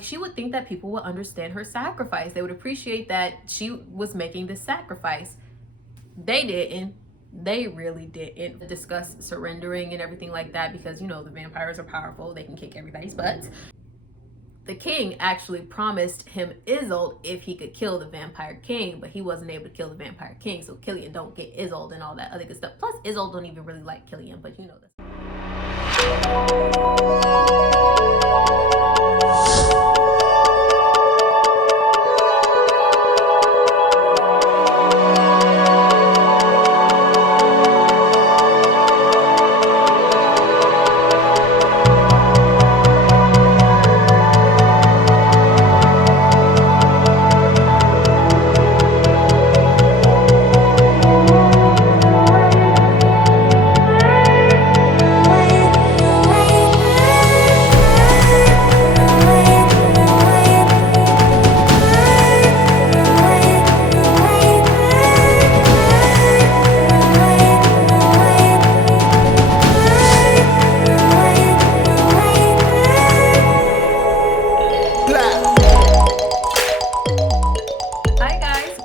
She would think that people would understand her sacrifice. They would appreciate that she was making this sacrifice. They didn't. They really didn't discuss surrendering and everything like that, because, you know, the vampires are powerful. They can kick everybody's butts. The king actually promised him Isolde if he could kill the vampire king, but he wasn't able to kill the vampire king, so Killian don't get Isolde and all that other good stuff. Plus, Isolde don't even really like Killian, but you know this.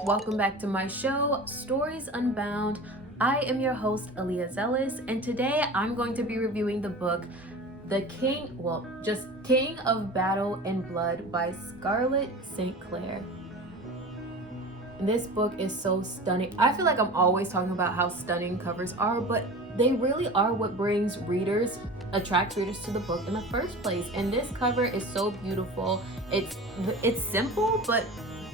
Welcome back to my show, Stories Unbound. I am your host, Aaliyah Zealous, and today I'm going to be reviewing the book, King of Battle and Blood by Scarlett St. Clair. This book is so stunning. I feel like I'm always talking about how stunning covers are, but they really are what attracts readers to the book in the first place. And this cover is so beautiful. It's simple, but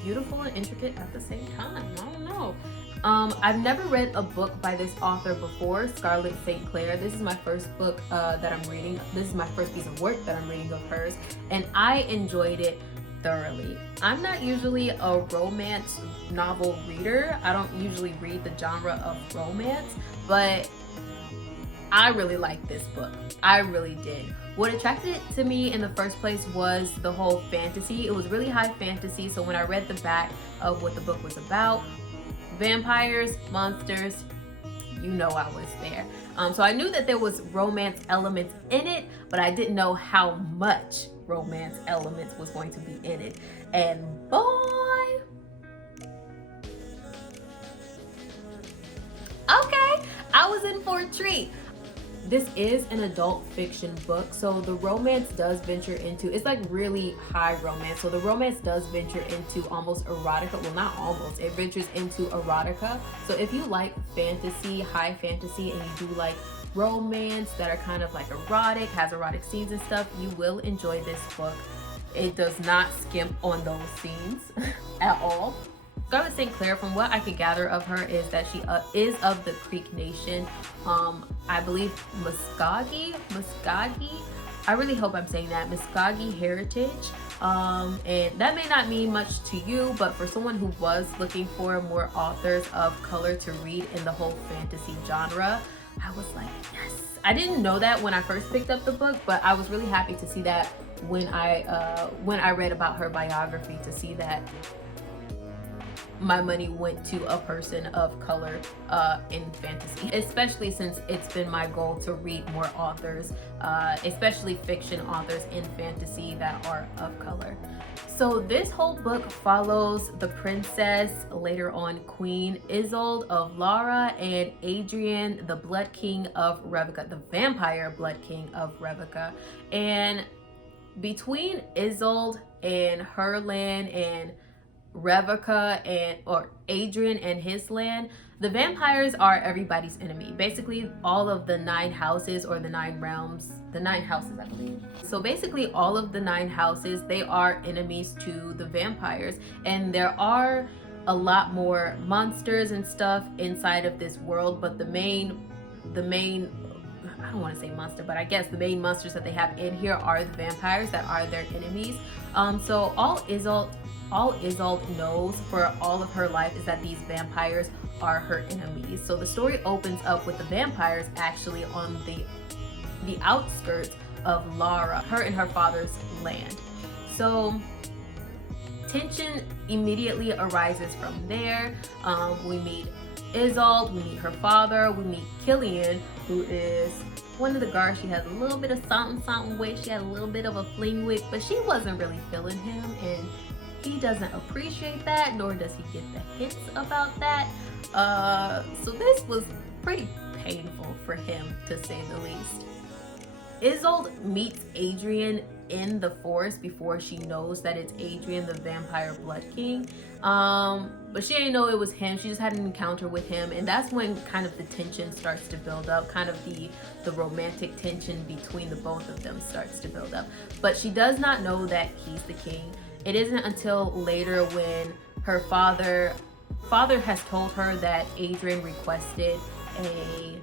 beautiful and intricate at the same time. I don't know. I've never read a book by this author before, Scarlett St. Clair. This is my first book that I'm reading. This is my first piece of work that I'm reading of hers, and I enjoyed it thoroughly. I'm not usually a romance novel reader. I don't usually read the genre of romance, but I really liked this book. I really did. What attracted it to me in the first place was the whole fantasy. It was really high fantasy, so when I read the back of what the book was about, vampires, monsters, you know I was there. So I knew that there was romance elements in it, but I didn't know how much romance elements was going to be in it. And boy, okay, I was in for a treat. This is an adult fiction book, so the romance does venture into, it's like really high romance. So the romance does venture into almost erotica. Well, not almost, it ventures into erotica. So if you like fantasy, high fantasy, and you do like romance that are kind of like erotic, has erotic scenes and stuff, you will enjoy this book. It does not skimp on those scenes at all. Scarlett St. Clair, from what I could gather of her, is that she is of the Creek Nation. I believe Muskogee. I really hope I'm saying that. Muskogee heritage. And that may not mean much to you, but for someone who was looking for more authors of color to read in the whole fantasy genre, I was like, yes. I didn't know that when I first picked up the book, but I was really happy to see that when I read about her biography, to see that my money went to a person of color in fantasy, especially since it's been my goal to read more authors, especially fiction authors in fantasy that are of color. So this whole book follows the princess, later on Queen Isolde of Lara, and Adrian, the Blood King of Revoca, the vampire Blood King of Revoca. And between Isolde and her land and Revoca or Adrian and his land, the vampires are everybody's enemy. Basically, all of the 9 houses, or the 9 realms, the 9 houses, I believe. So basically, all of the 9 houses, they are enemies to the vampires, and there are a lot more monsters and stuff inside of this world. But the main I don't want to say monster, but I guess the main monsters that they have in here are the vampires that are their enemies. So all Isolde knows for all of her life is that these vampires are her enemies. So the story opens up with the vampires actually on the outskirts of Lara, her and her father's land. So tension immediately arises from there. We meet Isolde, we meet her father, we meet Killian, who is one of the guards she has a little bit of something with. She had a little bit of a fling with, but she wasn't really feeling him, and he doesn't appreciate that, nor does he get the hints about that. So this was pretty painful for him, to say the least. Isolde meets Adrian in the forest before she knows that it's Adrian, the vampire blood king. But she didn't know it was him. She just had an encounter with him, and that's when kind of the tension starts to build up. Kind of the romantic tension between the both of them starts to build up. But she does not know that he's the king. It isn't until later when her father has told her that Adrian requested a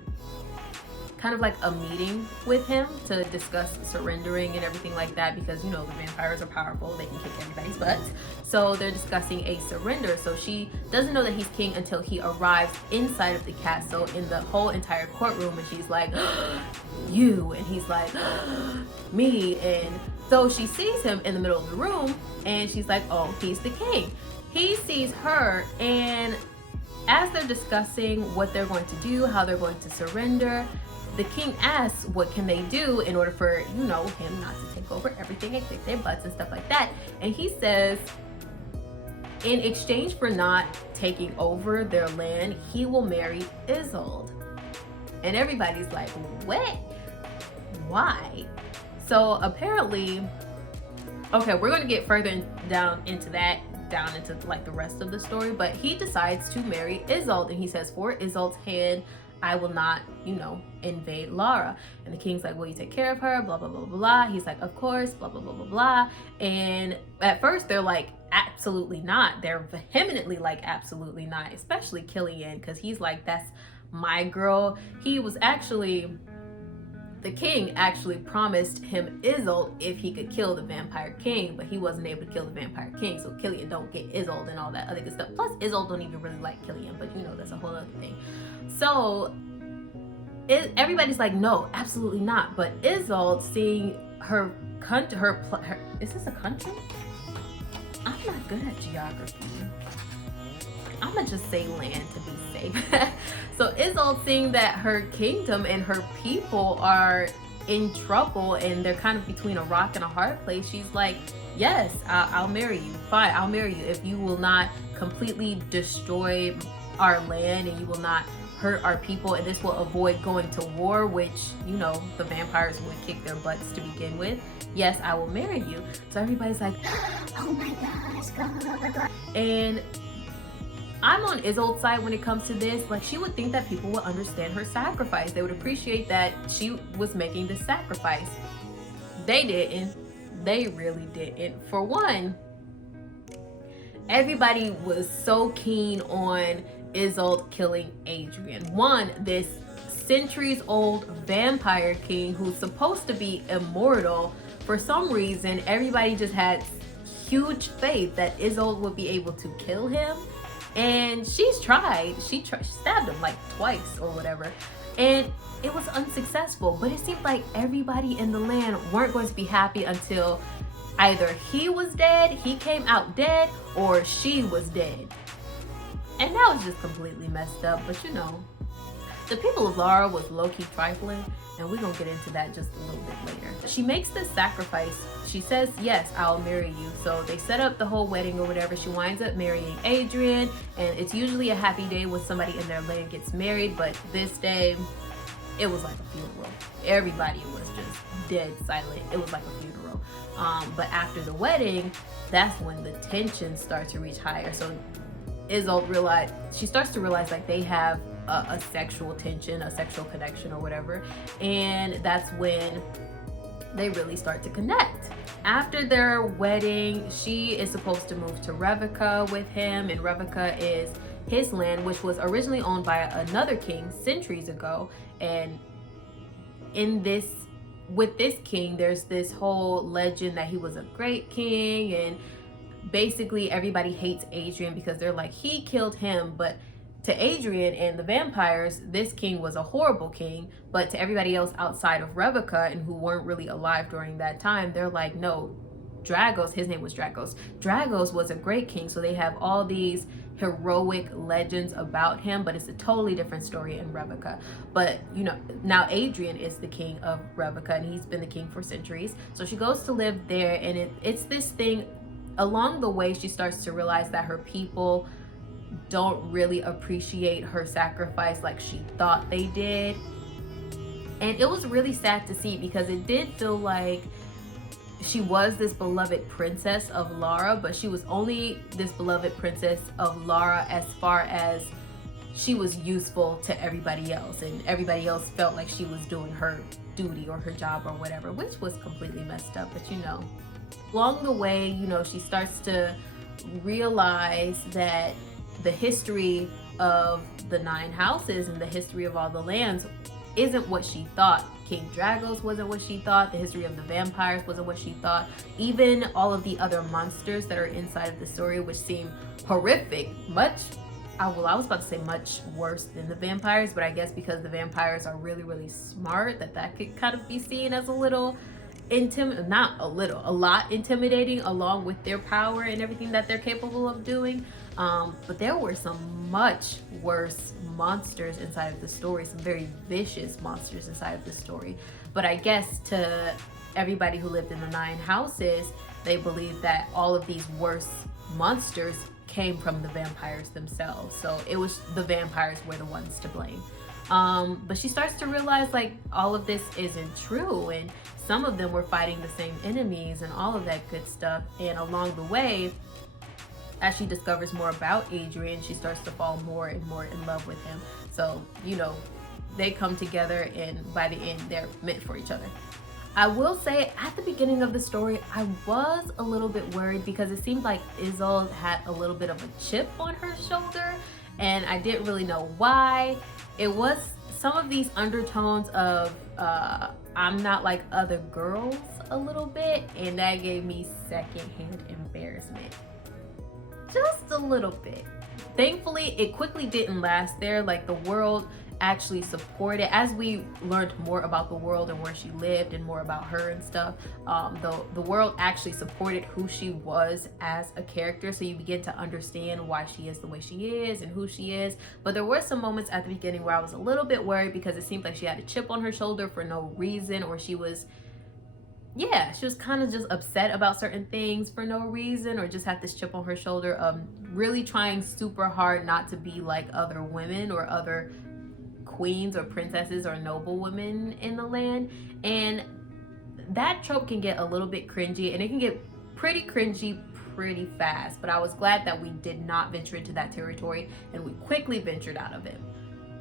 kind of like a meeting with him to discuss surrendering and everything like that, because you know the vampires are powerful, they can kick everybody's butts. So they're discussing a surrender. So she doesn't know that he's king until he arrives inside of the castle in the whole entire courtroom, and she's like, you, and he's like, me. And so she sees him in the middle of the room, and she's like, oh, he's the king. He sees her, and as they're discussing what they're going to do, how they're going to surrender, the king asks what can they do in order for, you know, him not to take over everything and kick their butts and stuff like that. And he says, in exchange for not taking over their land, he will marry Isolde. And everybody's like, what? Why? So apparently, okay, we're going to get further down into like the rest of the story, but he decides to marry Isolde, and he says, for Isolde's hand, I will not, you know, invade Lara. And the king's like, will you take care of her? Blah, blah, blah, blah, blah. He's like, of course, blah, blah, blah, blah, blah. And at first they're like, absolutely not. They're vehemently like, absolutely not, especially Killian, because he's like, that's my girl. He was actually, the king actually promised him Isolde if he could kill the vampire king, but he wasn't able to kill the vampire king, so Killian don't get Isolde and all that other good stuff. Plus Isolde don't even really like Killian, but you know, that's a whole other thing. So everybody's like, no, absolutely not. But Isolde, seeing her is this a country? I'm not good at geography. I'm gonna just say land to be safe. So Isolde, seeing that her kingdom and her people are in trouble and they're kind of between a rock and a hard place, she's like, yes, I'll marry you. Fine, I'll marry you if you will not completely destroy our land and you will not hurt our people, and this will avoid going to war, which, you know, the vampires would kick their butts to begin with. Yes, I will marry you. So everybody's like, oh my gosh. And I'm on Isolde's side when it comes to this. Like, she would think that people would understand her sacrifice. They would appreciate that she was making this sacrifice. They didn't. They really didn't. For one, everybody was so keen on Isolde killing Adrian. One, this centuries old vampire king who's supposed to be immortal. For some reason, everybody just had huge faith that Isolde would be able to kill him. And she's tried. She stabbed him like twice or whatever. And it was unsuccessful. But it seemed like everybody in the land weren't going to be happy until either he was dead, he came out dead, or she was dead. And that was just completely messed up. But you know, the people of Lara was low-key trifling, and we're gonna get into that just a little bit later. She makes this sacrifice. She says, yes, I'll marry you. So they set up the whole wedding or whatever. She winds up marrying Adrian, and it's usually a happy day when somebody in their land gets married, but this day, it was like a funeral. Everybody was just dead silent. It was like a funeral. But after the wedding, that's when the tension starts to reach higher. So Isolde starts to realize like they have a sexual tension, a sexual connection or whatever. And that's when they really start to connect. After their wedding, she is supposed to move to Revica with him, and Revica is his land, which was originally owned by another king centuries ago. And with this king, there's this whole legend that he was a great king, and basically everybody hates Adrian because they're like, he killed him. But to Adrian and the vampires, this king was a horrible king. But to everybody else outside of Revica and who weren't really alive during that time, they're like, no, Dragos, his name was Dragos. Dragos was a great king. So they have all these heroic legends about him, but it's a totally different story in Revoca. But you know, now Adrian is the king of Revoca, and he's been the king for centuries. So she goes to live there, and it's this thing. Along the way, she starts to realize that her people don't really appreciate her sacrifice like she thought they did. And it was really sad to see, because it did feel like she was this beloved princess of Lara, but she was only this beloved princess of Lara as far as she was useful to everybody else, and everybody else felt like she was doing her duty or her job or whatever, which was completely messed up. But you know, along the way, you know, she starts to realize that the history of the 9 houses and the history of all the lands isn't what she thought. King Dragos wasn't what she thought. The history of the vampires wasn't what she thought. Even all of the other monsters that are inside of the story, which seem horrific, I was about to say much worse than the vampires, but I guess because the vampires are really, really smart, that could kind of be seen as a little a lot intimidating, along with their power and everything that they're capable of doing. But there were some much worse monsters inside of the story, some very vicious monsters inside of the story. But I guess to everybody who lived in the 9 houses, they believed that all of these worst monsters came from the vampires themselves. So it was the vampires were the ones to blame. But she starts to realize like all of this isn't true, and some of them were fighting the same enemies and all of that good stuff. And along the way, as she discovers more about Adrian, she starts to fall more and more in love with him. So, you know, they come together, and by the end, they're meant for each other. I will say, at the beginning of the story, I was a little bit worried, because it seemed like Isolde had a little bit of a chip on her shoulder, and I didn't really know why. It was some of these undertones of I'm not like other girls a little bit, and that gave me secondhand embarrassment. Just a little bit. Thankfully, it quickly didn't last there. Like, the world actually supported, as we learned more about the world and where she lived and more about her and stuff, the world actually supported who she was as a character. So you begin to understand why she is the way she is and who she is. But there were some moments at the beginning where I was a little bit worried, because it seemed like she had a chip on her shoulder for no reason, or she was kind of just upset about certain things for no reason, or just had this chip on her shoulder, really trying super hard not to be like other women or other queens or princesses or noble women in the land. And that trope can get a little bit cringy, and it can get pretty cringy pretty fast. But I was glad that we did not venture into that territory, and we quickly ventured out of it.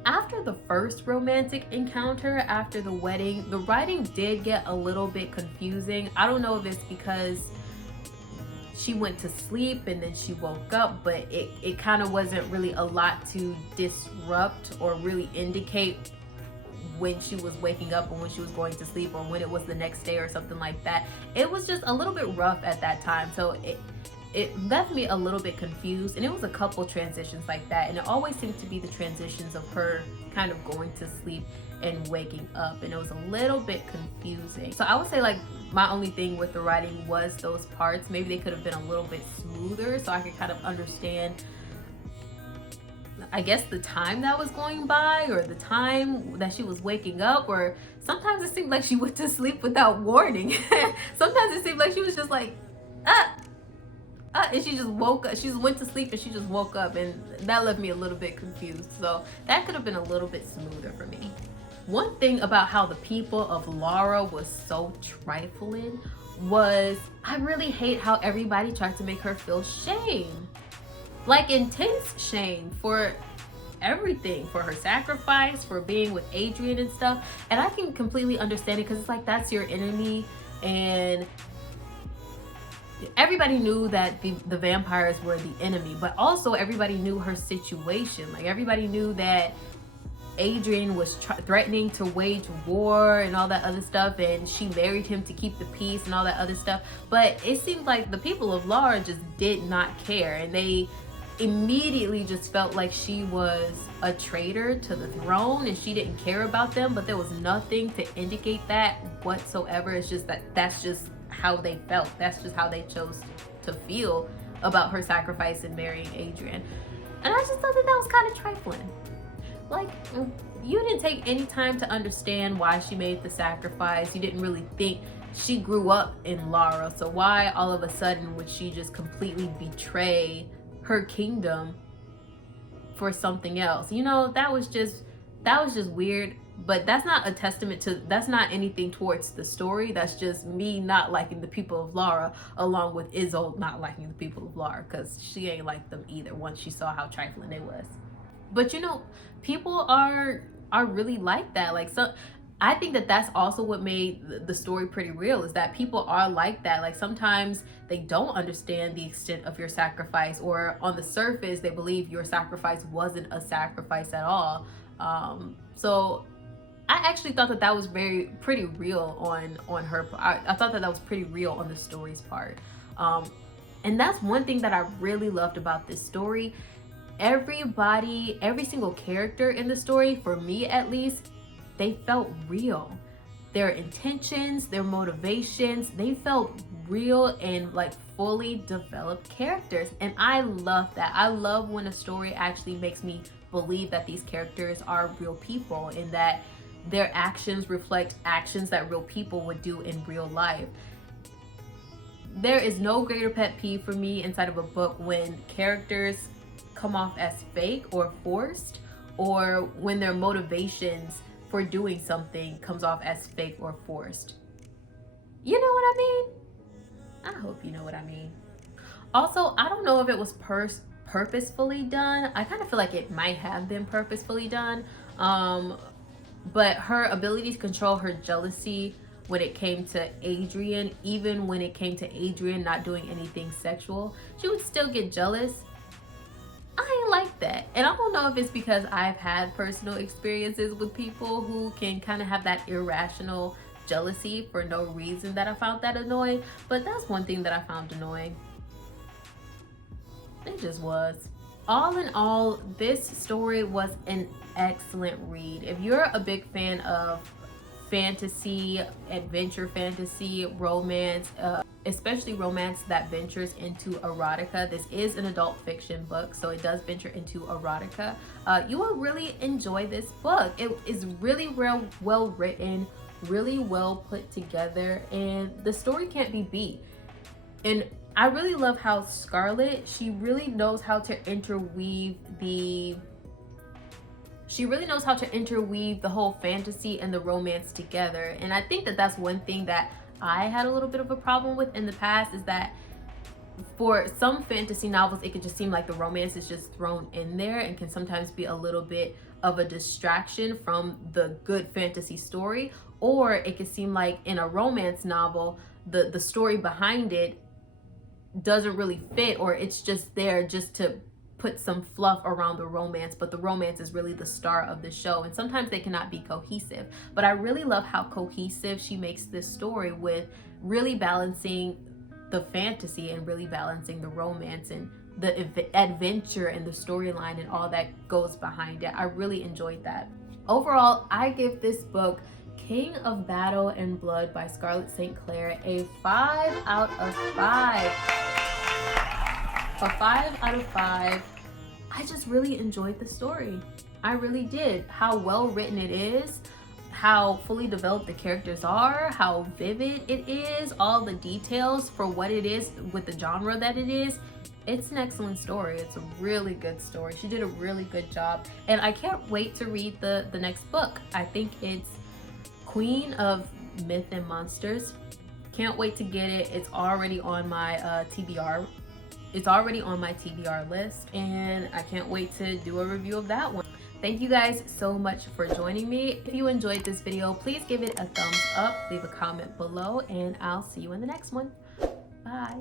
After the first romantic encounter, after the wedding, the writing did get a little bit confusing. I don't know if it's because she went to sleep and then she woke up, but it kind of wasn't really a lot to disrupt or really indicate when she was waking up or when she was going to sleep, or when it was the next day or something like that. It was just a little bit rough at that time, so it left me a little bit confused. And it was a couple transitions like that, and it always seemed to be the transitions of her kind of going to sleep and waking up, and it was a little bit confusing. So I would say, like, my only thing with the writing was those parts. Maybe they could have been a little bit smoother, so I could kind of understand, I guess, the time that was going by, or the time that she was waking up. Or sometimes it seemed like she went to sleep without warning. Sometimes it seemed like she was just like, and she just woke up. She just went to sleep and she just woke up, and that left me a little bit confused. So that could have been a little bit smoother for me. One thing about how the people of Lara was so trifling was, I really hate how everybody tried to make her feel shame. Like, intense shame for everything, for her sacrifice, for being with Adrian and stuff. And I can completely understand it, because it's like, that's your enemy, and everybody knew that the vampires were the enemy, but also everybody knew her situation. Like, everybody knew that Adrian was threatening to wage war and all that other stuff, and she married him to keep the peace and all that other stuff. But it seemed like the people of Lara just did not care, and they immediately just felt like she was a traitor to the throne and she didn't care about them. But there was nothing to indicate that whatsoever. It's just that's just how they felt. That's just how they chose to feel about her sacrifice and marrying Adrian. And I just thought that was kind of trifling. Like, you didn't take any time to understand why she made the sacrifice. You didn't really think she grew up in Lara, so why all of a sudden would she just completely betray her kingdom for something else? You know, that was just weird. But that's not a testament to, that's not anything towards the story. That's just me not liking the people of Lara, along with Izzo not liking the people of Lara, because she ain't like them either once she saw how trifling they was. But you know, people are really like that. Like, so I think that that's also what made the story pretty real, is that people are like that. Like, sometimes they don't understand the extent of your sacrifice, or on the surface they believe your sacrifice wasn't a sacrifice at all. So I actually thought that was pretty real on her. I thought that was pretty real on the story's part. And that's one thing that I really loved about this story. Everybody, every single character in the story, for me at least, they felt real. Their intentions, their motivations, they felt real and like fully developed characters. And I love that. I love when a story actually makes me believe that these characters are real people, and that their actions reflect actions that real people would do in real life. There is no greater pet peeve for me inside of a book when characters come off as fake or forced, or when their motivations for doing something comes off as fake or forced. You know what I mean? I hope you know what I mean. Also, I don't know if it was purposefully done. I kind of feel like it might have been purposefully done. But her ability to control her jealousy when it came to Adrian, even when it came to Adrian not doing anything sexual, she would still get jealous. I ain't like that. And I don't know if it's because I've had personal experiences with people who can kind of have that irrational jealousy for no reason, that I found that annoying. But that's one thing that I found annoying. It just was. All in all, this story was an excellent read. If you're a big fan of fantasy, adventure fantasy, romance, especially romance that ventures into erotica, this is an adult fiction book, so it does venture into erotica. You will really enjoy this book. It is really well written, really well put together, and the story can't be beat. And I really love how Scarlett, she really knows how to interweave the whole fantasy and the romance together. And I think that that's one thing that I had a little bit of a problem with in the past, is that for some fantasy novels, it could just seem like the romance is just thrown in there and can sometimes be a little bit of a distraction from the good fantasy story. Or it could seem like in a romance novel, the story behind it doesn't really fit, or it's just there just to put some fluff around the romance, but the romance is really the star of the show, and sometimes they cannot be cohesive. But I really love how cohesive she makes this story, with really balancing the fantasy and really balancing the romance and the adventure and the storyline and all that goes behind it. I really enjoyed that. Overall, I give this book, King of Battle and Blood by Scarlett St. Clair, a 5 out of 5. A 5 out of 5. I just really enjoyed the story. I really did. How well written it is, how fully developed the characters are, how vivid it is, all the details for what it is with the genre that it is. It's an excellent story. It's a really good story. She did a really good job. And I can't wait to read the next book. I think it's Queen of Myth and Monsters. Can't wait to get it. It's already on my TBR. It's already on my TBR list, and I can't wait to do a review of that one. Thank you guys so much for joining me. If you enjoyed this video, please give it a thumbs up, leave a comment below, and I'll see you in the next one. Bye.